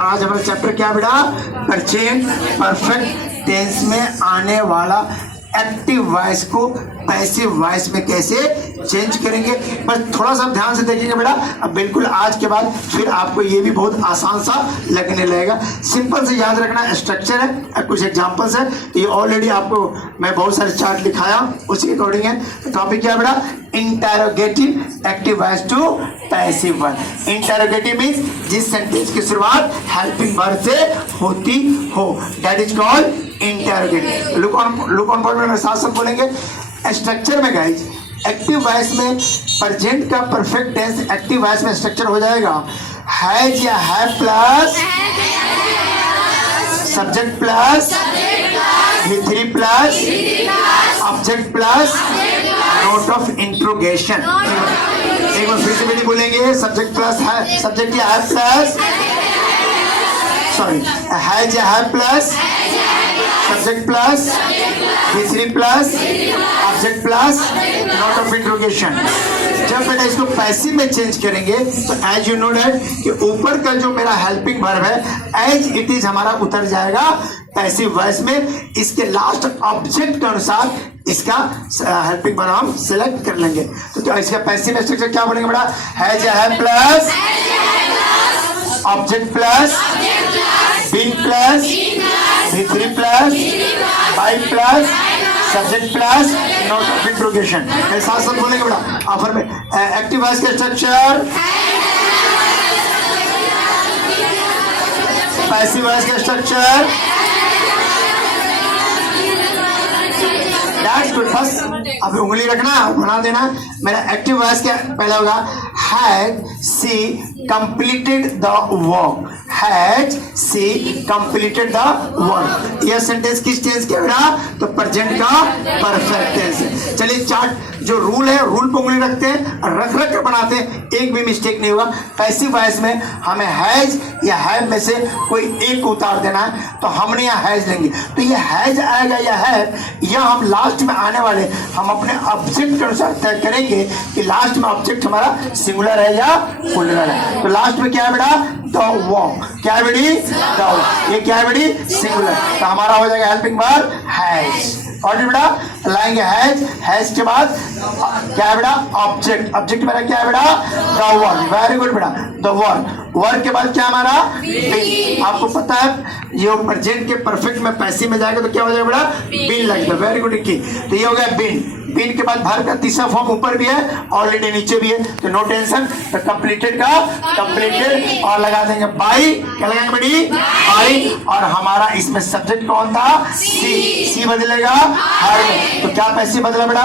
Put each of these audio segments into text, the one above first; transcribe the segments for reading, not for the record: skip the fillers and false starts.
आज हमारा चैप्टर क्या बेटा? प्रेजेंट परफेक्ट टेंस में आने वाला एक्टिव वॉइस को पैसिव वॉइस में कैसे चेंज करेंगे। बस थोड़ा सा ध्यान से देखिएगा बेटा। अब बिल्कुल आज के बाद फिर आपको ये भी बहुत आसान सा लगने लगेगा। सिंपल से याद रखना स्ट्रक्चर है, कुछ एग्जांपल्स है। तो ये ऑलरेडी आपको मैं बहुत सारे चार्ट लिखाया, उसी अकॉर्डिंग है। तो टॉपिक क्या बेटा? Interrogative active voice to passive voice. Interrogative means जिस सेंटेंस की शुरुआत हेल्पिंग वर्ब से होती हो, that is called interrogative. Look on board में साथ साथ बोलेंगे। स्ट्रक्चर में गाइज एक्टिव वॉइस में प्रेजेंट का परफेक्ट टेंस एक्टिव वॉइस में स्ट्रक्चर हो जाएगा हैज या have plus subject plus V3 plus object plus note of interrogation. एक बार फिर से भी बोलेंगे। सब्जेक्ट प्लस है, सब्जेक्ट या हैव प्लस सॉरी हैज या have plus subject plus V3 plus object plus note of interrogation. जब बेटा इसको पैसिव में चेंज करेंगे तो एज यू नो दैट कि ऊपर का जो मेरा हेल्पिंग वर्ब है एज इट इज हमारा उतर जाएगा पैसिव वॉइस में। इसके लास्ट ऑब्जेक्ट के अनुसार इसका हेल्पिंग वर्ब हम सिलेक्ट कर लेंगे। तो इसका पैसिव में स्ट्रक्चर क्या बोलेंगे बेटा? हैज या have plus object plus been plus V3 plus by plus subject plus note of interrogation. साथ साथ बोलेंगे बेटा। ऑफर में एक्टिव वॉइस का स्ट्रक्चर, पैसिव वॉइस का स्ट्रक्चर, दैट्स गुड। बस अभी उंगली रखना और बना देना। मेरा एक्टिव वॉइस क्या पहले होगा? Had she completed the work. Has she completed the work. यह सेंटेंस किस टेंस के बेटा? तो प्रेजेंट का परफेक्ट टेंस है। चलिए चार्ट जो रूल है, रूल पे उंगली रखते हैं और रख रख कर बनाते हैं, एक भी मिस्टेक नहीं होगा। पैसिव वॉइस में हमें हैज या हैव में से कोई एक उतार देना है, तो हमने यहाँ हैज लेंगे। तो ये हैज आएगा या हैव, या हम लास्ट में आने वाले हम अपने ऑब्जेक्ट के अनुसार तय करेंगे कि लास्ट में ऑब्जेक्ट हमारा सिंगुलर है या प्लूरल है। तो लास्ट में क्या है बेटा? The walk. क्या है बेटी? The walk. ये क्या है बेटी? सिंगुलर। तो हमारा हो जाएगा हेल्पिंग वर्ब हैज। और बेटा लाएंगे हैज के बाद क्या है बेटा? ऑब्जेक्ट। ऑब्जेक्ट मेरा क्या है बेटा? The work. वेरी गुड बेटा, द वर्क। वर्क के बाद क्या हमारा? बीन। आपको पता है ये प्रेजेंट के परफेक्ट में पैसिव में जाएगा तो क्या हो जाएगा बेटा? बीन लगेगा। वेरी गुड की। तो ये हो गया बीन। बीन के बाद वर्ब का तीसरा फॉर्म ऊपर भी है, ऑलरेडी नीचे भी है, तो नो टेंशन। तो कंप्लीटेड का कंप्लीटेड और लगा देंगे बाई। क्या लगाएंगे बेटी? बाई। और हमारा इसमें सब्जेक्ट कौन था? सी। सी बदलेगा हर में। तो क्या पैसिव बदला बेटा?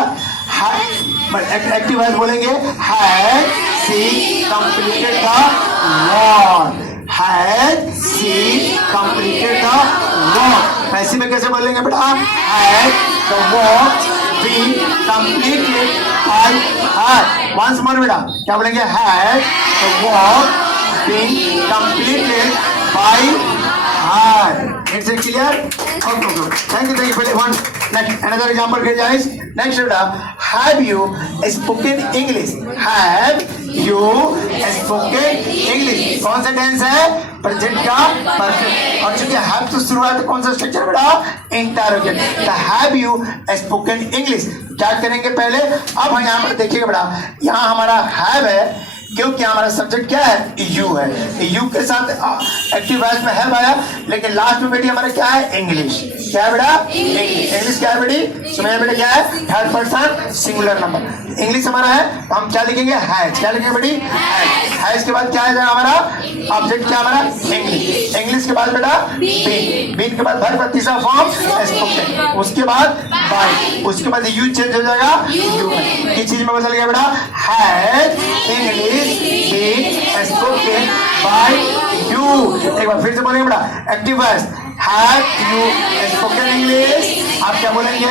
एक्टिव वॉइस बोलेंगे had she completed the work. Had she completed the work. Passive में कैसे बोलेंगे बेटा? Had the work been completed by her. Once more बेटा क्या बोलेंगे? Had the work been completed by her. It's clear? Okay. Thank you for one. Next, another example guys. Next बेटा, have you spoken English? Have you spoken English? कौन सा tense है? Present का perfect. और चूंकि हैव से शुरुआत है, कौन सा स्ट्रक्चर बेटा? इंटरोगेटिव। तो हैव यू स्पोकन इंग्लिश। क्या करेंगे पहले? अब हम यहाँ पर देखिएगा बेटा, यहाँ हमारा हैव है क्योंकि हमारा सब्जेक्ट क्या है? यू है। यू के साथ एक्टिव वॉइस में हैव आया, लेकिन लास्ट में बेटी हमारा क्या है? इंग्लिश। क्या है बेटा? इंग्लिश। इंग्लिश क्या है बेटी? सुनिए बेटा क्या है? Third person singular number. English हमारा है तो हम क्या लिखेंगे? हैज। क्या लिखेंगे बेटी? हैज। हैज के बाद क्या है हमारा? ऑब्जेक्ट क्या हमारा? इंग्लिश। इंग्लिश के बाद बेटा बीन। बीन के बाद वर्ब का तीसरा फॉर्म स्पोकन। उसके बाद बाय। उसके बाद यू चेंज हो जाएगा यू में। किस चीज में बदल गया बेटा? Has English been spoken by you. एक बार फिर से बोलेंगे बेटा active voice have you spoken English. आप क्या बोलेंगे?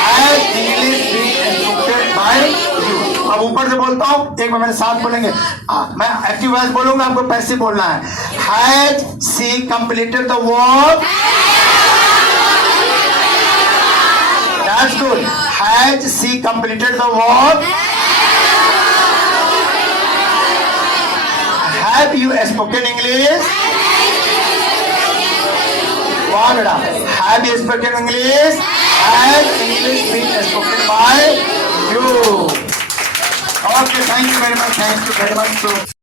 Have English been spoken by you. अब ऊपर से बोलता हूँ, एक बार मेरे साथ बोलेंगे। मैं एक्टिव वॉइस बोलूंगा, आपको पैसिव बोलना है। Has she completed the work. That's good. Has she completed the work. Have you spoken English? बेटा, have you spoken English? Has English been spoken by you? Okay, thank you very much. Thank you very much. So